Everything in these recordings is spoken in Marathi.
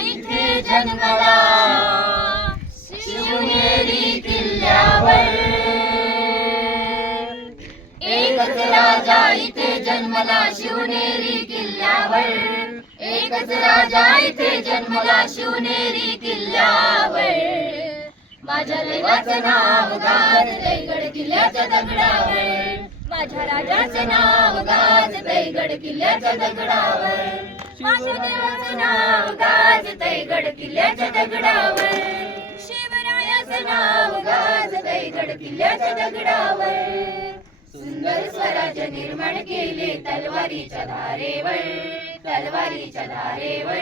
इथे जन्मला शिवनेरी किल्ल्यावर. एकच राजा इथे जन्मला शिवनेरी किल्ल्यावर. एकच राजा इथे जन्मला शिवनेरी किल्ल्यावर. माझ्या देवाचं नाव गाजतंय गड किल्ल्याच्या दगडावर. माझ्या राजाचं नाव गाजतंय गड किल्ल्याच्या दगडावर. माझ्या देवाचं नाव गाजतंय गड किल्ल्याच्या दगडावर. शिवरायाचं नाव गाजतंय गड किल्ल्याच्या दगडावर. सुंदर स्वराज्य निर्माण केले तलवारीच्या धारेवर. तलवारीच्या धारेवर.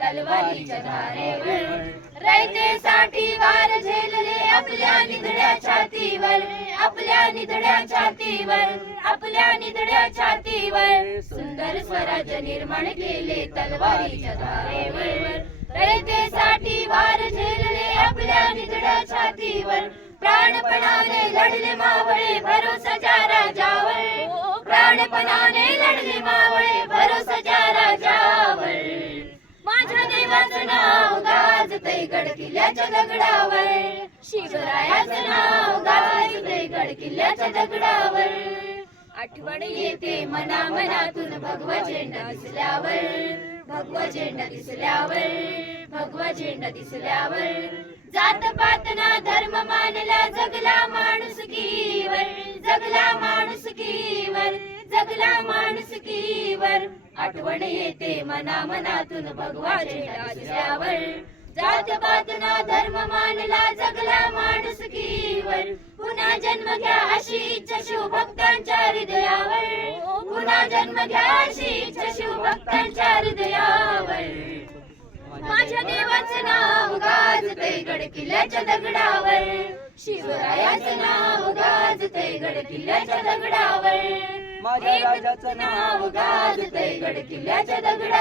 तलवारीच्या धारेवर. रयतेसाठी वार झेलले आपल्या निधड्या छातीवर. आपल्या निधड्या छातीवर. आपल्या निधड्या छातीवर. सुंदर स्वराज्य निर्माण केले तलवारीच्या धारेवर. रयतेसाठी वार झेलले आपल्या निधड्या छातीवर. प्राणपणाने लढले मावळे भरोसाच्या राजावर. प्राणपणाने लढले मावळे भरोसाच्या राजावर. माझ्या देवाचं नाव गाजतंय गड किल्ल्याच्या दगडावर. शिवरायाचं नाव गाजतंय गड किल्ल्याच्या दगडावर. आठवण येते मना मनातून भगवा झेंडा दिसल्यावर. भगवा झेंडा दिसल्यावर. भगवा झेंडा दिसल्यावर. जात पात ना धर्म मानला जगला माणुसकीवर. जगला माणुसकीवर. जगला माणुसकीवर. आठवण येते मना मनातून भगवा झेंडा दिसल्यावर. जात पात ना धर्म मानला जगला माणुसकीवर. पुन्हा जन्म घ्या अशी इच्छा शिवभक्तांच्या हृदयावर. पुन्हा जन्म घ्या अशी इच्छा शिवभक्तांच्या हृदयावर. माझ्या देवाचं नाव गाजतंय गड किल्ल्याच्या दगडावर. शिवरायाचं नाव गाजतंय गड किल्ल्याच्या दगडावर. माझ्या राजाचं नाव गाजतंय गड किल्ल्याच्या दगडावर.